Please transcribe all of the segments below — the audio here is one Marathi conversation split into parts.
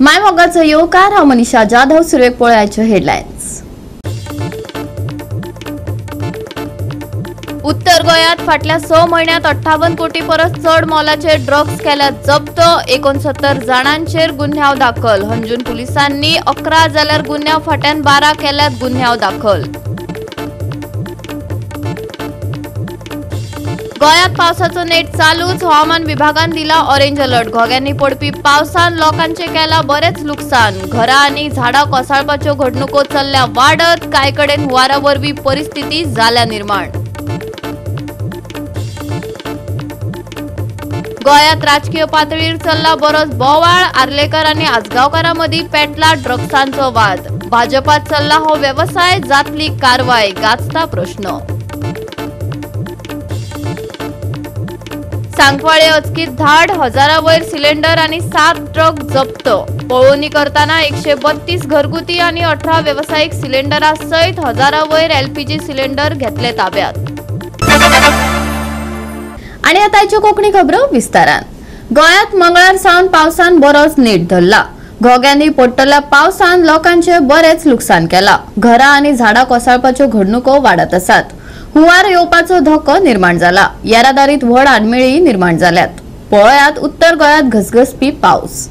माय मोगाचो येवकार हांव मनीषा जाधव. सुरवेक पळोवयाच्यो हेडलायन्स. उत्तर गोंयांत फाटल्या 6 म्हयन्यांत 58 कोटी परस चड मोलाचे ड्रग्स केल्यात जप्त. 69 जाणांचेर गुन्यांव दाखल. हंजून पुलिसांनी 11 जाल्यार गुन्यांव फाट्यान 12 केल्यात गुन्यांव दाखल. गोंयांत पावसाचो नेट चालूच. हवामान विभागान दिला ऑरेंज अलर्ट. घोग्यांनी पडपी पावसान लोकांचे केला बरेच लुकसाण. घरां आनी झाडां कोसळपाच्यो घडणुको चल्ल्या वाडत. कांय कडेन हुंवारा वरवीं परिस्थिती जाल्या निर्माण. गोंयांत राजकीय पातळीर चल्ला बरोच बोवाळ. आर्लेकर आनी आजगांवकारां मदीं पेटला ड्रग्सांचो वाद. भाजपात चल्ला हो वेवसाय, जातली कारवाय, गाजता प्रश्न. सांकवाळे अचकीत धाड. 1000 वयर सिलेंडर आनी 7 ट्रक जप्त. पळोवणी करताना 132 घरगुती आनी 18 वेवसायीक सिलेंडरां सयत 1000 वयर एलपीजी सिलेंडर घेतले ताब्यात. आनी आतांच्यो कोंकणी खबरो विस्तारान. गोंयांत मंगळार सावन पावसान बरोच नेट धरला. घोग्यांनी पडटल्या पावसान लोकांचे बरेच लुकसाण केला. घरां आनी झाडां कोसळपाच्यो घडणुको वाडत आसात. हुंवार येवपाचो धोको निर्माण जाला. येरादारीत व्हड आडमेळी निर्माण जाल्यात. पळयात उत्तर गोंयांत घसघसपी पावस.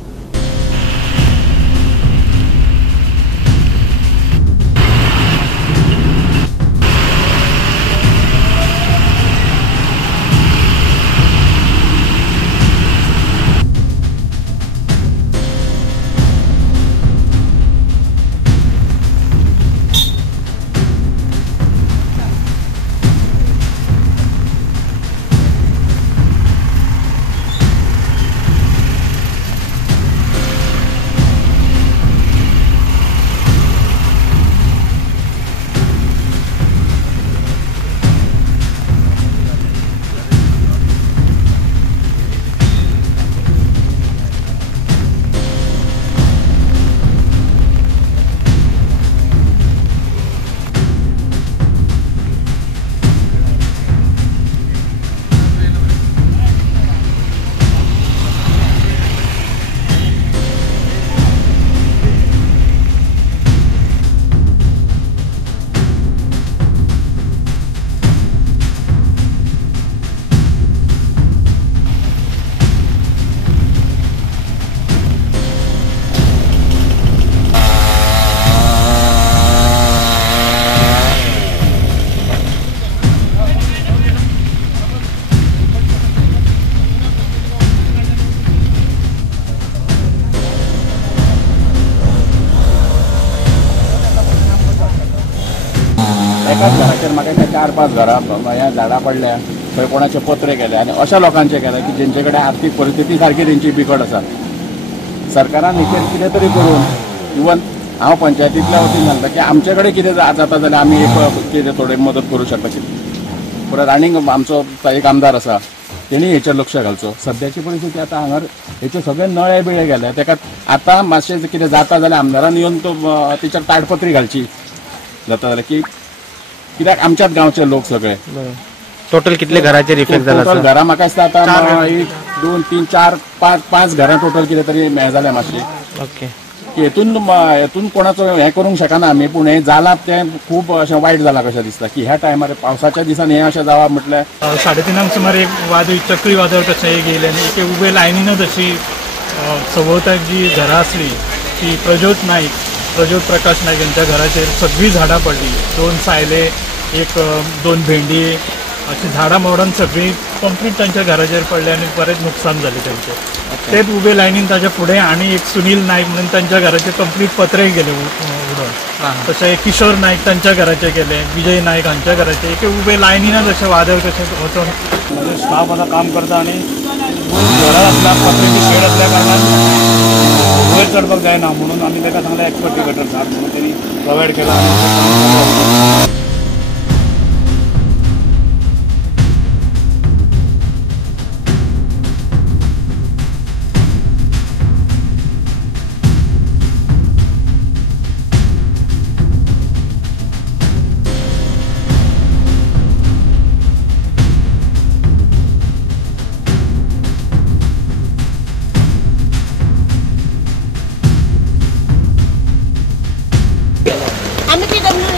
एकाच घराचेर म्हाका 4-5 घरां ह्या झाडां पडल्या, थंय कोणाचे पत्रे गेले आनी अशा लोकांचे केले की जेंचे कडेन आर्थीक परिस्थिती सारकी तेंची बिकट आसा. सरकारान हेचेर कितें तरी करून इवन हांव पंचायतींतल्या वतीन सांगता की आमचे कडेन कितें जाता जाल्यार आमी कितें थोडी मदत करूं शकता. परत आनीक आमचो एक आमदार आसा, तेणी हेचेर लक्ष घालचो. सद्याची परिस्थिती आतां हांगर हेचे सगळे नळे बिळे गेले. ताका आतां मातशें कितें जाता जाल्यार आमदारान येवन तेचेर ताडपत्री घालची जाता जाल्यार की कित्याक आमच्याच गांवचे लोक सगळे. टोटल कितले घराचेर इफेक्ट जाला? टोटल घरां म्हाका दिसता आतां 1 2 3 4 5 घरां टोटल कितें तरी हें जालें मातशें. ओके. हेतून कोणाचो हें करूंक शकना आमी, पूण हें जालां तें खूब अशें वायट जालां कशें दिसता की ह्या टायमार पावसाच्या दिसांनी हें अशें जावप म्हटल्यार. 3:30 सुमार एक चक्रीवादळ कशें एक येयलें आनी एक उबे लायनीनच अशी सभोवताक जी घरां आसली ती प्रज्योत प्रकाश नायक यांच्या घराचेर सगळीं झाडां पडली. 2 सायले, 2 भेंडी अशी झाडां मोडून सगळीं कंप्लीट तांच्या घराचेर पडले आनी बरेच नुकसान जालें तेंचें. तेच उबे लायनीन ताच्या फुडें आनी एक सुनील नायक म्हणून तांच्या घराचे कंप्लीट पत्रे गेले उडोवन. तशें किशोर नायक तांच्या घराचे गेले, विजय नायक हांच्या घराचे. एक उबे लायनीनच अशें वादळ कशें वचोन स्टाफ आता काम करता आनी घरां आसल्या पत्रेची शेड आसल्या कारणान वयर चडपाक जायना म्हणून आमी ताका सांगलें एक्सकवेटर धाड म्हणून तेणी प्रोवायड केला. आम्ही PWD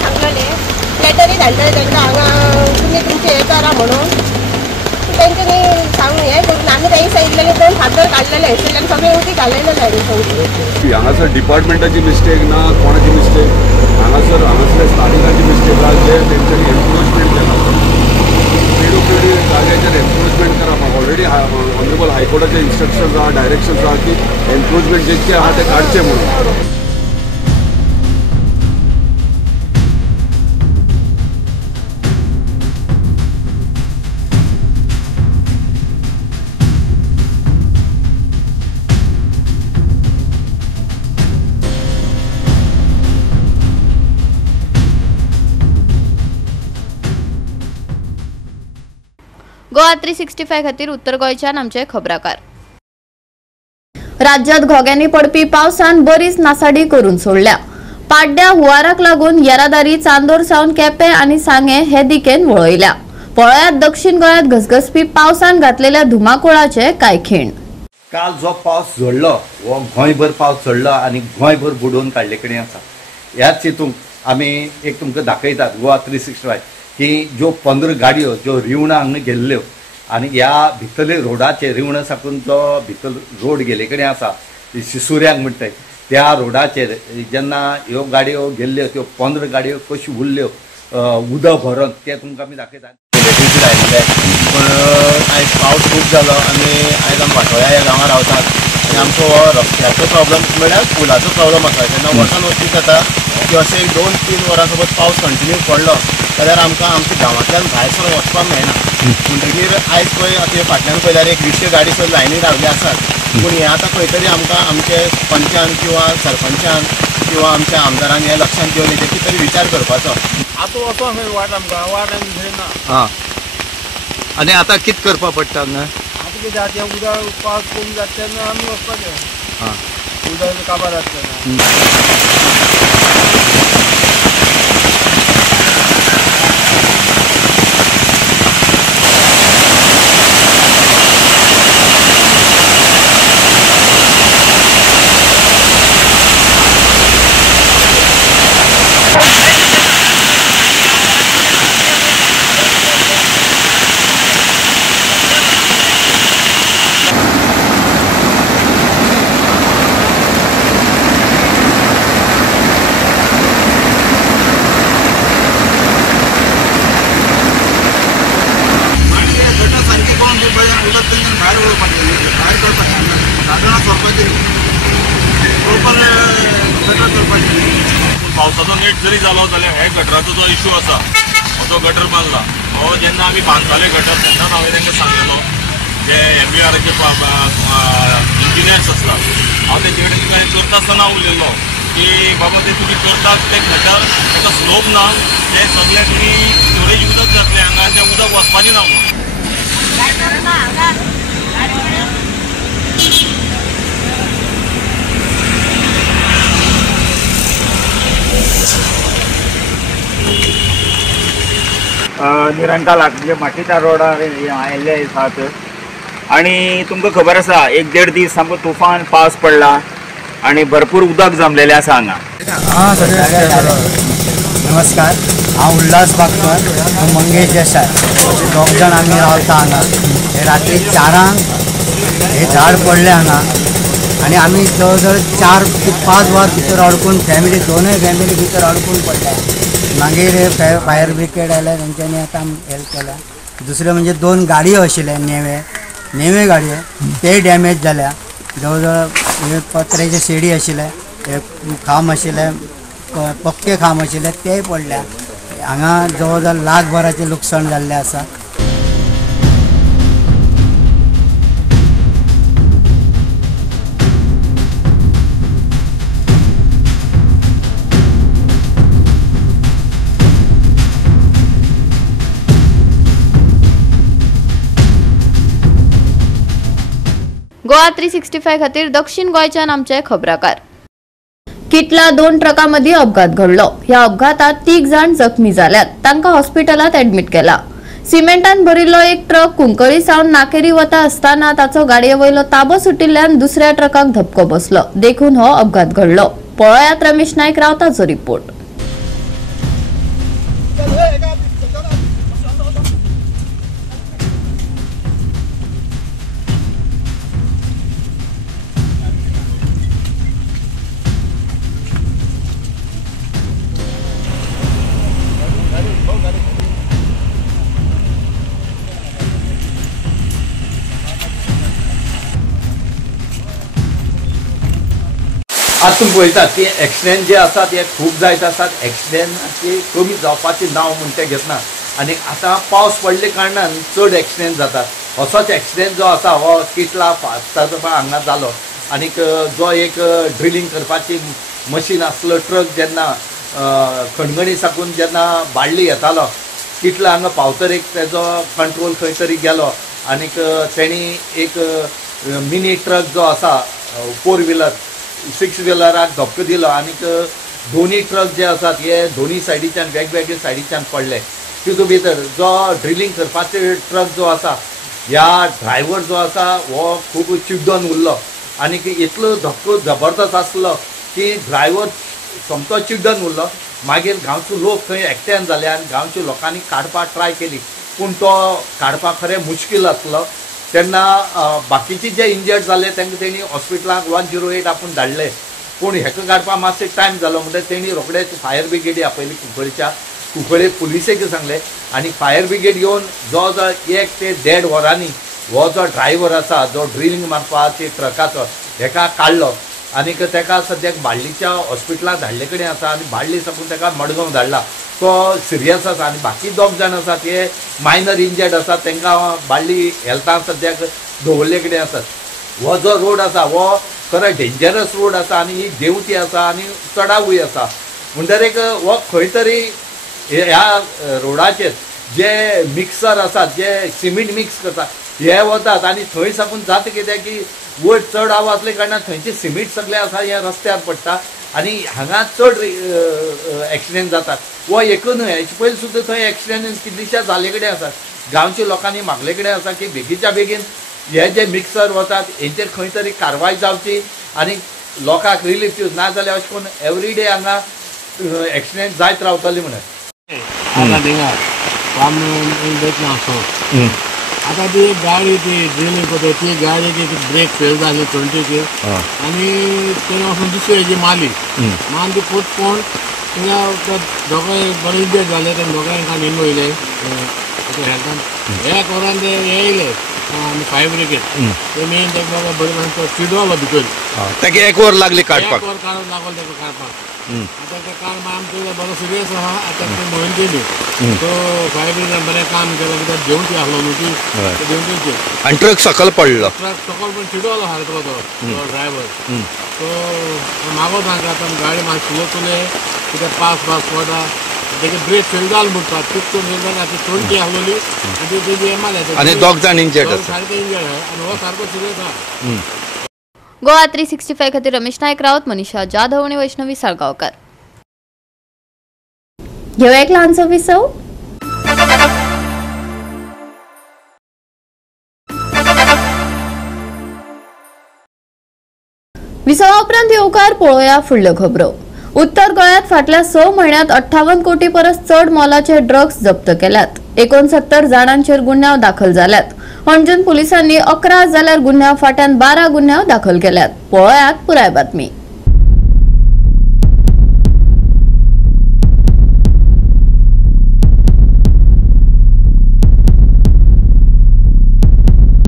सांगलेले लेटरी धाडलेले तांकां हांगा तुमी तुमचे हे करा म्हणून तेंच्यांनी सांगून हे करून आमी तेंय सांगितलेले 2 फातर काडलेले आशिल्ले सगळे उदीक घाललेले जाय हांगासर डिपार्टमेंटाची मिस्टेक ना कोणाची मिस्टेक हांगासर स्थानिकांची मिस्टेक आहा जे तेंच्यांनी एन्क्रोचमेंट केला PWD जाग्याचेर एन्क्रोचमेंट करप ऑलरेडी ऑनरेबल हायकोर्टाचे इन्स्ट्रक्शन्स आहा डायरेक्शन्स आहा की एन्क्रोचमेंट जेचे आहा ते काडचे म्हणून गोवा 365 खातीर उत्तर गोंयच्यान आमचे खबराकार. राज्यात घोग्यांनी पडपी पावसान बरीच नासाडी करून सोडल्या. पाड्ड्या हुंवाराक लागून येरादारी चांदोर सावन केपें आनी सांगे हे दिकेन वळयल्या. पळयात दक्षिण गोंयांत घसघसपी पावसान घातलेल्या धुमाकुळाचे कांय खीण. काल जो पावस झडलो हो गोंयभर पावस झडलो आनी गोंयभर बुडोवन काडले कडेन आसा. ह्याच हेतून आमी एक तुमकां दाखयतात गोवा 365 की ज्यो 15 गाडयो ज्यो रिवणा हांगा गेल्ल्यो आनी ह्या भितरले रोडाचेर रिवणा साकून जो भितर रोड गेले कडेन आसा सिसुऱ्याक म्हणटाय त्या रोडाचेर जेन्ना ह्यो गाडयो गेल्ल्यो त्यो 15 गाडयो कश्यो उरल्यो उदक भरून ते तुमकां आमी दाखयतात. आयिल्ले पूण आयज पावस खूब जालो आनी आयज आमी वाटोळ्या ह्या गांवांत रावतात आनी आमचो हो रस्त्याचो प्रॉब्लम म्हणल्यार पुलाचो प्रॉब्लम आसा. जेन्ना वचून वचून जाता की अशें 2-3 वरां सपोज पावस कंटिन्यू पडलो जाल्यार आमकां आमच्या गांवांतल्यान भायर सरून वचपाक मेळना. म्हणटकीर आयज पळय आतां फाटल्यान पळयल्यार 120 गाडी सर लायनी रावल्ले आसात. पूण हें आतां खंय तरी आमकां आमचे पंचान किंवा सरपंचान किंवा आमच्या आमदारान हें लक्षांत घेवन हेजे कितें तरी विचार करपाचो. आतां वचोंक खंय वाट आमकां वाट आनी मेळना. हां आनी आतां कितें करपा पडटा हांगा? आतां कितें आतां उदक पावस कमी जाता तेन्ना आमी वचपाचें. हां उदक काबार जाता तेन्ना. पावसाचो नेट जरी जालो जाल्यार हे गटराचो जो इश्यू आसा तो गटर बांदला हो जेन्ना आमी बांदताले गटर तेन्नाच हांवें तांकां सांगलेलो जे MBRचे इंजिनियर्स आसता हांव तेंचे कडेन करता आसतना उलयलो की बाबा ते तुमी करतात ते गटर ताका स्लोप ना ते सगळे तुमी स्टोरेज उदक जातलें हांगा आनी तें उदक वचपाचें ना म्हणून. निरंकाल म्हणजे मातीच्या रोडार आयिल्ले आसात आणि तुमकां खबर आसा 1-1.5 दीस सामको तुफान पावस पडला आणि भरपूर उदक जमलेले आसा हांगा. नमस्कार, हांव उल्हास बागकर मंगेश देसाय दोग जाण आमी रावता हांगा. हे रात्री 4 हे झाड पडले हांगा आणि आमी जवळ जवळ 4 ते 5 वर भितर अडकून फॅमिली 2 फॅमिली भितर अडकून पडल्या. मागीर फायर ब्रिगेड आयले तेंच्यांनी आतां हेल्प केल्या. दुसरें म्हणजे 2 गाडयो आशिल्ले नेवे गाडयो ते डॅमेज जाल्या. जवळ जवळ पत्र्याचे शेडी आशिल्ले खांब आशिल्ले पक्के खांब आशिल्ले ते पडल्या. हांगा जवळ जवळ लाखभराचें लुकसाण जाल्लें आसा. गोवा 365 खातीर दक्षिण गोंयच्यान आमचे खबराकार. किटला 2 ट्रकांमदी अपघात घडलो. ह्या अपघातात 3 जाण जखमी जाल्यात. तांकां हॉस्पिटलात ऍडमिट केला. सिमेंटान भरिल्लो एक ट्रक कुंकळी सावन नाकेरी वता आसतना ताचो गाडये वयलो ताबो सुटिल्ल्यान दुसऱ्या ट्रकाक धपको बसलो. देखून हो अपघात घडलो. पळयात रमेश नाईक रावताचो रिपोर्ट. आज तुम्ही पळयतात की एक्सिडेंट जे आसात हे खूब जायत आसात. एक्सिडेंटाची कमी जावपाचें नांव म्हण तें घेतना आनी आतां पावस पडले कारणान चड एक्सिडेंट जातात. असोच एक्सिडेंट जो आसा हो किटला हांगा जालो. आनीक जो एक ड्रिलींग करपाची मशीन आसलो ट्रक जेन्ना खणगणी साकून जेन्ना बाळ्ळी येतालो किटला हांगा पावतरीक तेजो कंट्रोल खंय तरी गेलो आनीक तेणी एक मिनी ट्रक जो आसा 4 व्हिलर 6 व्हिलराक धक्को दिलो आनीक दोन्ही ट्रक जे आसात हे दोन्ही सायडीच्यान वेगवेगळे सायडीच्यान पडले. तितूंत भितर जो ड्रिलींग करपाचे ट्रक जो आसा ह्या ड्रायव्हर जो आसा हो खूब चिड्डून उरलो आनीक इतलो धक्को जबरदस्त आसलो की ड्रायव्हर समतो चिड्डून उरलो. मागीर गांवचे लोक थंय एकठांय जाले आनी गांवच्या लोकांनी काडपाक ट्राय केली पूण तो काडपाक खरें मुश्कील आसलो. तेन्ना बाकीचे जे इंजर्ड जाले तांकां तेणी हॉस्पिटलाक 108 आपूण धाडले पूण हेका काडपाक मातशें टायम जालो म्हणटकीर तेणी रोखडेच फायर ब्रिगेडी आपयली कुंकळे पुलिसेक सांगले आनी फायर ब्रिगेड येवन जो जो 1 ते 1.5 वरांनी हो जो ड्रायव्हर आसा जो ड्रिलींग मारपाची ट्रकाचो हेका काडलो आनीक तेका सद्याक बाळ्ळीच्या हॉस्पिटलाक धाडले कडेन आसा आनी बाळ्ळी साकून तेका मडगांव धाडला. तो सिरियस आसा आनी बाकी 2 जाण आसात हे मायनर इंजर्ड आसात तांकां बाळ्ळी हेल्थान सद्याक दवरले कडेन आसात. हो जो रोड आसा हो खरो डेंजरस रोड आसा आनी ही देंवती आसा आनी चडावूय आसा म्हणटरीक हो खंय तरी ह्या रोडाचेर जे मिक्सर आसात जे सिमींट मिक्स करतात हे वतात आनी थंय साकून जाता कितें की वयर चड आवाज आसले कारणान थंयचे सिमींट सगळें आसा हे रस्त्यार पडटा आनी हांगा चड एक्सिडेंट जातात. हो एकूच न्हय हेचे पयलीं सुद्दां थंय एक्सिडेंट कितलेशे जाले कडेन आसात. गांवच्या लोकांनी मागले कडेन आसा की बेगीच्या बेगीन हे जे मिक्सर वतात हेंचेर खंय तरी कारवाय जावची आनी लोकांक रिलीफ दिवची नाजाल्यार अशें करून एवरीडे हांगा एक्सिडेंट जायत रावतली म्हणून. आता ती गाडी ती ड्रिलींग करता ती गाडीची ब्रेक फेल जाली फ्रंटीची आनी तेणे वचून दुसऱ्याची मारली ती पोटपून तिका दोगांय बरें इंजर्ड जाले ते दोगांयक न्हीन वयले हेल्थान हे कोरान ते येयले फायर ब्रिगेड ते मेन तेका बरें मातसो चिडवलो भितर ताका 1 वर लागली काडपाक लागलो तेका काडपाक. आता ते काळ आमचो बरो सिरियस आहा आता ते मोहीम केली तो फायर ब्रिगेड बरें काम केलें कित्याक जेवणची आसलो न्हू ती जेवणची आनी ट्रक सकयल पडलो. ट्रक सकयल पण चिडवलो सारको तो ड्रायव्हर तो मागो सांगता आतां गाडी मातशी स्लो चले कित्याक पास पडटा तेगे ब्रेक फेल जालो म्हणटा तितून फेल जाता ती चोणटी आसलेली आनी तेजी एमाले आनी 2 जाण इंजर्ड सारके इंजर्ड आहा आनी हो सारको सिरियस आहा. गोवा 365 खातीर रमेश नाईक रावत, मनीषा जाधव आणि वैष्णवी साळगांवकर. घेऊया एक ल्हानसो विसव. विसवा उपरांत येवकार पळोवया फुडल्यो खबरो. उत्तर गोंयांत फाटल्या 6 म्हयन्यांत 58 कोटी परस चड मोलाचे ड्रग्स जप्त केल्यात. 69 जाणांचेर गुन्यांव दाखल जाल्यात. होंजून पुलिसांनी 11 जाल्यार गुन्यांव फाट्यान 12 गुन्यांव दाखल केल्यात. पळोवयात पुराय बातमी.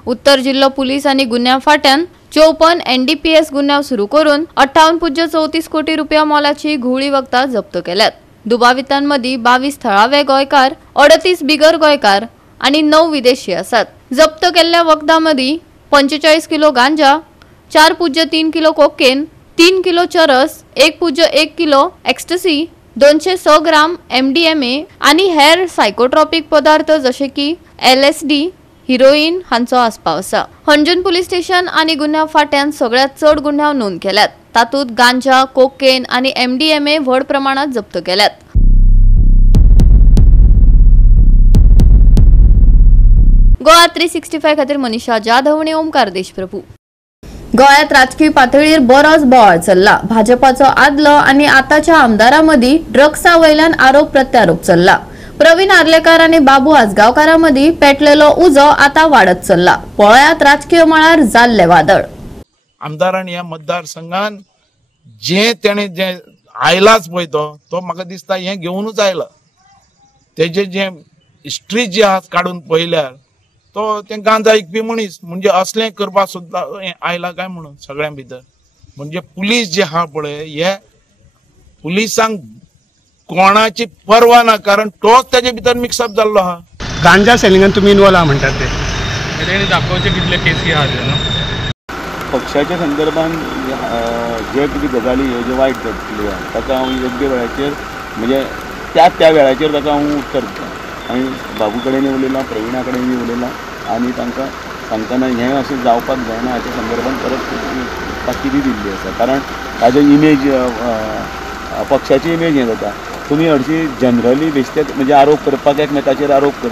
उत्तर जिल्हो पुलीस आणि गुन्यांव फाट्यान 54 NDPS गुन्यांव सुरू करून 58.34 कोटी रुपया मोलाची घुवळी वखदां जप्त केल्यात. दुबावितांमदी 22 थळावे गोंयकार, 38 बिगर गोंयकार आणि 9 विदेशी आसात. जप्त केल्ल्या वखदांमदी 45 किलो गांजा, 4.3 किलो कोकेन, 3 किलो चरस, 1.1 किलो एक्स्टसी, 206 ग्राम MDMA आणि हेर सायकोट्रॉपिक पदार्थ जसे की LSD, हिरोईन हांचो आस्पाव आसा. होंजून पुलीस स्टेशन आणि गुन्यांव फाट्यान सगळ्यात चड गुन्यांव नोंद केल्यात. तातूंत गांजा, कोकेन आणि MDMA व्हड प्रमाणात जप्त केल्यात. गोवा 365 खातीर मनीषा जाधव आणि ओमकार देशप्रभू. गोंयांत राजकीय पातळीर बरोच बोवाळ चल्ला. भाजपाचो आदलो आनी आतांच्या आमदारां ड्रग्सा वयल्यान आरोप प्रत्यारोप चल्ला. प्रवीण आर्लेकर आनी बाबू आजगांवकारां मदीं पेटलेलो उजो आतां वाडत चल्ला. पळयात राजकीय मळार जाल्ले वादळ. आमदारान ह्या मतदारसंघान जे आयलाच पळय तो म्हाका दिसता हे घेवनूच आयला. तेजे जे हिस्ट्री जी आहा काडून पळयल्यार तो ते गांजा विकपी मनीस म्हणजे असलें करपाक सुद्दां आयला काय म्हणून सगळ्यां भितर. म्हणजे पुलीस जे आहा पळय हे पुलिसांक कोणाची पर्वा ना, कारण तोच तेजे भितर मिक्सअप जाल्लो आहा. गांजा सेलिंगान तुमी इन्वॉल्व आहा म्हणटात ते तेणी दाखोवचे कितले केसी आहा ते न्हू. पक्षाच्या संदर्भात जे कितें गजाली ह्यो ज्यो वायट घडटल्यो ताका हांव योग्य वेळाचेर म्हणजे त्या वेळाचेर ताका हांव उत्तर दितां. आनी बाबू कडेनय उलयलां, प्रवीणा कडेनय उलयलां आनी तांकां सांगतना हें अशें जावपाक जायना हाच्या संदर्भात परत ताकीदी दिल्ली आसा. कारण ताजे इमेज पक्षाची इमेज हें जाता. तुमी हरशीं जनरली बेश्टेच म्हणजे आरोप करपाक एकमेकाचेर आरोप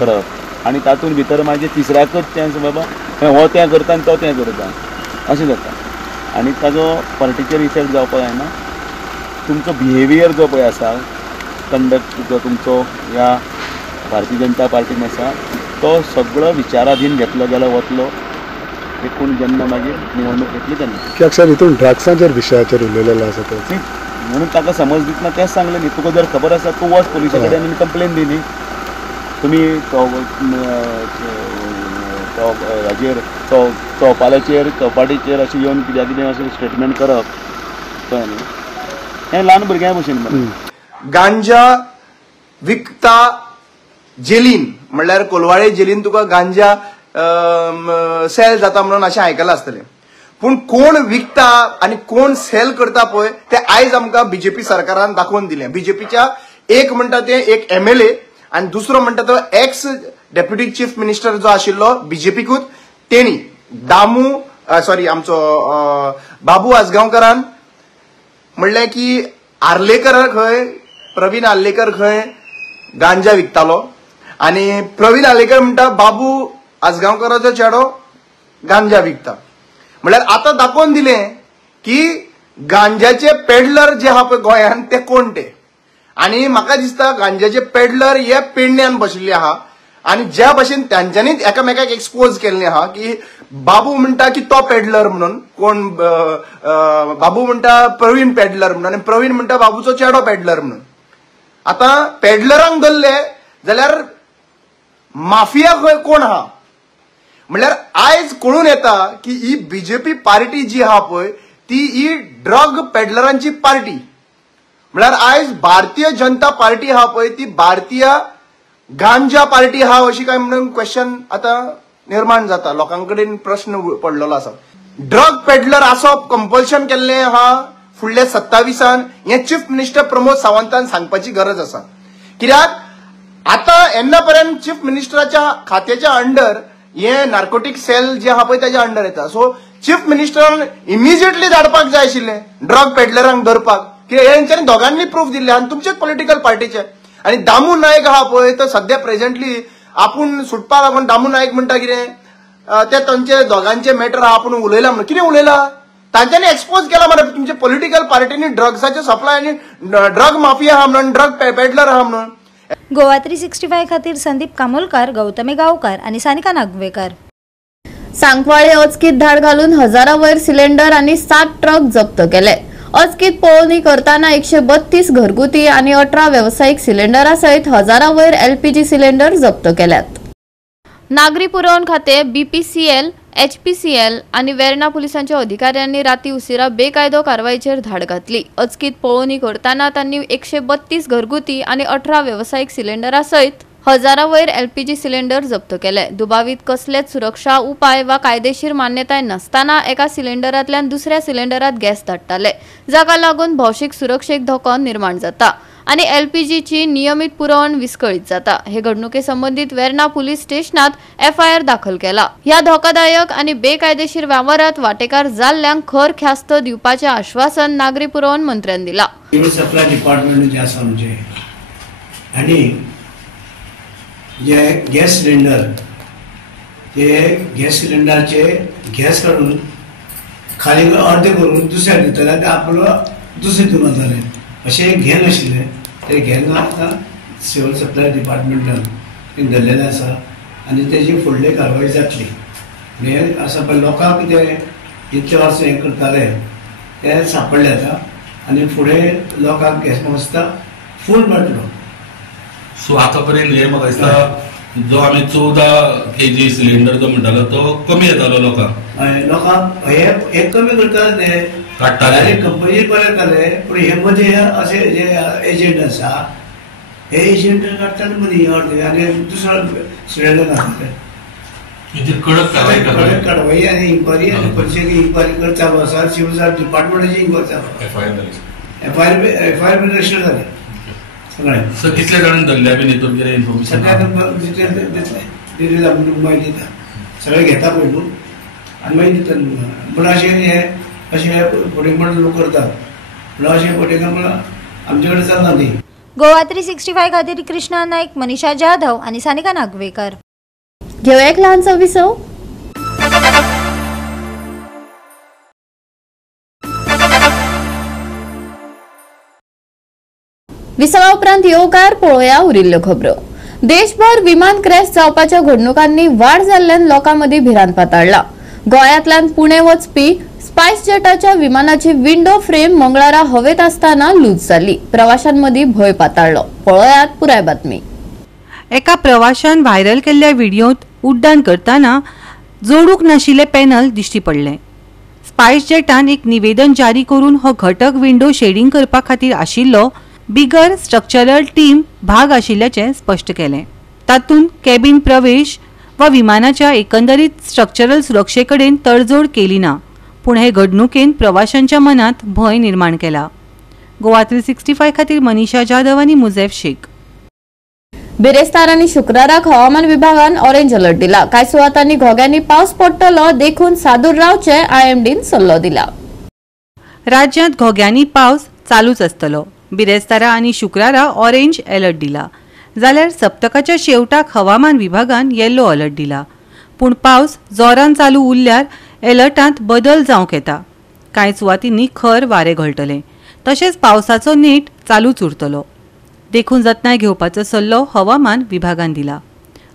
करप आनी तातूंत भितर मागीर तिसऱ्याकच तें बाबा हो तें करता आनी तो तें करता अशें जाता. आनी ताजो पार्टीचेर इफेक्ट जावपाक जायना. तुमचो बिहेवियर जो पळय आसा, कंडक्ट जो तुमचो ह्या भारतीय जनता पार्टीन आसा तो सगळो विचाराधीन घेतलो जाल्यार वतलो. एकूण जेन्ना मागीर निवडणूक येतली तेन्ना. कित्याक सर हितून ड्रग्साच्या विशयाचेर उलयलेलो आसा तो म्हणून ताका समज दितना तेंच सांगलें न्ही. तुका जर खबर आसा तूं वच पुलिसा कडेन आनी कंप्लेन दी न्ही. तुमी हाजेर चौपालाचेर चौपाटीचेर अशें येवन कित्याक अशें स्टेटमेंट करप कळ्ळें न्ही. हें ल्हान भुरग्यां भशेन. गांजा विकता जेलीन म्हणल्यार कोलवाळे जेलीन तुका गांजा सेल जाता म्हणून अशें आयकलां आसतलें. पूण कोण विकता आनी कोण सेल करता पळय ते आयज आमकां बीजेपी सरकारान दाखोवन दिलें. बीजेपीच्या एक म्हणटा ते एक MLA आनी दुसरो म्हणटा तो एक्स डेप्युटी चीफ मिनिस्टर जो आशिल्लो बीजेपीकूच तेणी आमचो बाबू आजगांवकारान म्हणलें की आर्लेकर खंय प्रवीण आर्लेकर खंय गांजा विकतालो आनी प्रवीण आर्लेकर म्हणटा बाबू आजगांवकाराचो चेडो गांजा विकता. म्हळ्यार आतां दाखोवन दिलें की गांजाचे पेडलर जे आहा पळय गोंयांत ते कोण ते. आनी म्हाका दिसता गांजाचे पेडलर हे पेडण्यान बशिल्ले आहा आनी ज्या भाशेन तांच्यांनीच एकामेकाक एक्सपोज केल्लें आहा की बाबू म्हणटा की तो पेडलर म्हणून, कोण बाबू म्हणटा प्रवीण पेडलर म्हणून आनी प्रवीण म्हणटा बाबूचो चेडो पेडलर म्हणून. आतां पेडलरांक धरले जाल्यार माफिया कोण आहा म्हणल्यार आयज कळून येता की ही बीजेपी पार्टी जी आहा पळय ती ही ड्रग पेडलरांची पार्टी. म्हळ्यार आयज भारतीय जनता पार्टी आहा पळय ती भारतीय गांजा पार्टी आहा अशी काय म्हणून क्वेश्चन आतां निर्माण जाता. लोकांकडेन प्रश्न पडलेलो आसा. ड्रग पेडलर आसप कंपल्शन केल्लें आहा फुडल्या 27 हें चीफ मिनिस्टर प्रमोद सावंतान सांगपाची गरज आसा. कित्याक आतां येन्ना पर्यंत चीफ मिनिस्टराच्या खात्याच्या अंडर हे नार्कोटीक सेल जे आहा पळय ताच्या अंडर येता. सो चीफ मिनिस्टरान इमिजिएटली धाडपाक जाय आशिल्लें ड्रग पेडलरांक धरपाक. कित्याक हेंच्यांनी दोगांनी प्रूफ दिल्ले आनी तुमचेच पॉलिटिकल पार्टीचे. आनी दामू नायक आहा पळय तो सध्या प्रेझेंटली आपूण सुटपा लागून दामू नायक म्हणटा कितें ते तांचे दोगांचे मॅटर आहा आपूण उलयला म्हणून. कितें उलयला तांच्यांनी एक्सपोज केला मरे तुमचे पॉलिटिकल पार्टीनी ड्रग्साचे सप्लाय आनी ड्रग माफिया आहा म्हणून, ड्रग पेडलर आहा म्हणून. गोवा 365 खातीर संदीप कामोलकार, गौतमी गांवकार आणि सानिका नागवेकर. सांकवाळे अचकीत धाड घालून हजारावयर सिलेंडर आणि 7 ट्रक जप्त केले. अचकीत पळोवणी करताना 132 घरगुती आणि 18 व्यावसायिक सिलेंडरा सहित हजारावयर LPG सिलेंडर जप्त केल्यात. नागरी पुरवण खाते, BPCL, HPCL आणि वेर्णा पुलिसांच्या अधिकाऱ्यांनी राती उशिरा बेकायदो कारवाईचेर धाड घातली. अचकीत पळोवणी करताना त्यांनी 132 घरगुती आणि 18 व्यावसायिक सिलेंडरा सहित हजारावयर LPG सिलेंडर जप्त केले. दुबावीत कसलेच सुरक्षा उपाय वा कायदेशीर मान्यताय नसताना एका सिलेंडरांतल्यान दुसऱ्या सिलेंडरात गॅस धाडटाले, जाका लागून भौशीक सुरक्षेक धोको निर्माण जाता आणि LPGची नियमित पुरवण विस्कळीत जाता. हे घडणुके संबंधित वेर्णा पोलीस स्टेशनात FIR दाखल केला. ह्या धोकादायक आणि बेकायदेशीर व्यवहारात वाटेकार जाल्ल्यांक खर ख्यास्त दिवपाचे आश्वासन नागरी पुरवण मंत्र्यान दिला. सिव्हिल सप्लाय डिपार्टमेंट जे आसा म्हणजे आणि जे गॅस सिलेंडर ते गॅस सिलेंडरचे गॅस काढून खाली अर्धे करून दुसऱ्याक दितले आनी आपलो दुसरे दिवन वताले अशें एक गँग आशिल्लें ते गँग आतां सिव्हिल सप्लाय डिपार्टमेंटान धरलेलें आसा आनी तेजी फुडली कारवाय जातली. हे आसा पळय लोकांक कितें इतले वर्स हें करताले ते सांपडले आतां आनी फुडें लोकांक गॅस वेवस्था फूल मेळटलो. सो आता पर्यंत हे म्हाका दिसता जो आमी 14 kg सिलिंडर जो म्हणटालो तो कमी येतालो लोकांक हे कमी करताले ते काडटाले कंपनी बरें येताले पूण हे मदीं अशे जे एजंट आसा हे एजंट काडटाले मदीं अर्दे आनी दुसरो सिलिंडर घालताले. कडक कारवाई आनी इन्क्वायरी आनी परिशेची इन्क्वायरी चालू आसा. सिव्हिल डिपार्टमेंटाची इन्क्वायरी चालू एफआयआर बी रजिस्टर जाले सगळें. सर कितले जाण धरल्या बीन हितून कितें इन्फॉर्मेशन दिली मागीर दिता सगळें घेता पळय न्हू आनी मागीर दिता. पूण अशें हे अशें फटींगपण लोक करतात पूण अशें फटींगपण आमचे कडेन चलना ती. गोवा 365 खातीर कृष्णा नाईक, मनीषा जाधव आणि सानिका नागवेकर. घेऊया एक लहानसा विसव. विसवा उपरांत येवकार पळोवया उरिल्ल्यो खबरो. देशभर विमान क्रॅश जावपाच्या घडणुकांनी वाड जाल्ल्यान लोकांमदी भिरांत पातळ्ळा. गोंयांतल्यान पुणे वचपी स्पायस जेटाच्या विमानाची विंडो फ्रेम मंगळारा हवेत असताना लूज जाली. प्रवाशांमदी भय पातळ्ळो. पळोवयात पुराय बातमी. एका प्रवाशान व्हायरल केल्ल्या व्हिडिओत उड्डाण करताना जोडूंक नाशिल्ले पॅनल दिश्टी पडले. स्पायस जेटान एक निवेदन जारी करून हो घटक विंडो शेडिंग करपा खातीर आशिल्लो बिगर स्ट्रक्चरल टीम भाग आशिल्ल्याचे स्पष्ट केले. तातूंत कॅबिन प्रवेश वा विमानाच्या एकंदरीत स्ट्रक्चरल सुरक्षेकडेन तडजोड केली ना. पूण हे घडणुकेन प्रवाशांच्या मनात भय निर्माण केला. गोवा 365 खातीर मनीषा जाधव आनी मुझेफ शेख. बिरेस्तार आनी शुक्राराक हवामान विभागान ऑरेंज अलर्ट दिला. कांय सुवातांनी घोग्यांनी पावस पडटलो देखून सादूर रावचे आयएमडीन सल्लो दिला. राज्यांत घोग्यांनी पावस चालूच आसतलो. बिरेस्तारा आनी शुक्रारा ऑरेंज अलर्ट दिला जाल्यार सप्तकाच्या शेवटाक हवामान विभागान येल्लो अलर्ट दिला. पूण पावस जोरान चालू उरल्यार अलर्टांत बदल जावंक येता. कांय सुवातींनी खर वारे घोळटले तशेंच पावसाचो नेट चालूच उरतलो देखून जतनाय घेवपाचो सल्लो हवामान विभागान दिला.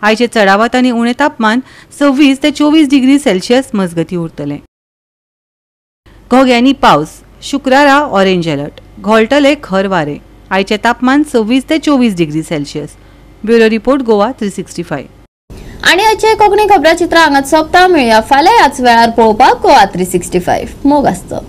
आयचे चडावात आनी उणें तापमान 26 ते 24 डिग्री सेल्सियस मजगती उरतले. घोग्यांनी पावस, शुक्रारा ऑरेंज अलर्ट, घोळटले खर वारे. आयचे तापमान 26 ते 24 degree Celsius. Bureau report Goa 365. आणि आजचे कोंकणी खबराचित्र हांगाच सोंपता. मेळया फाल्यां ह्याच वेळार पळोवपाक गोवा 365 मोग आसचो.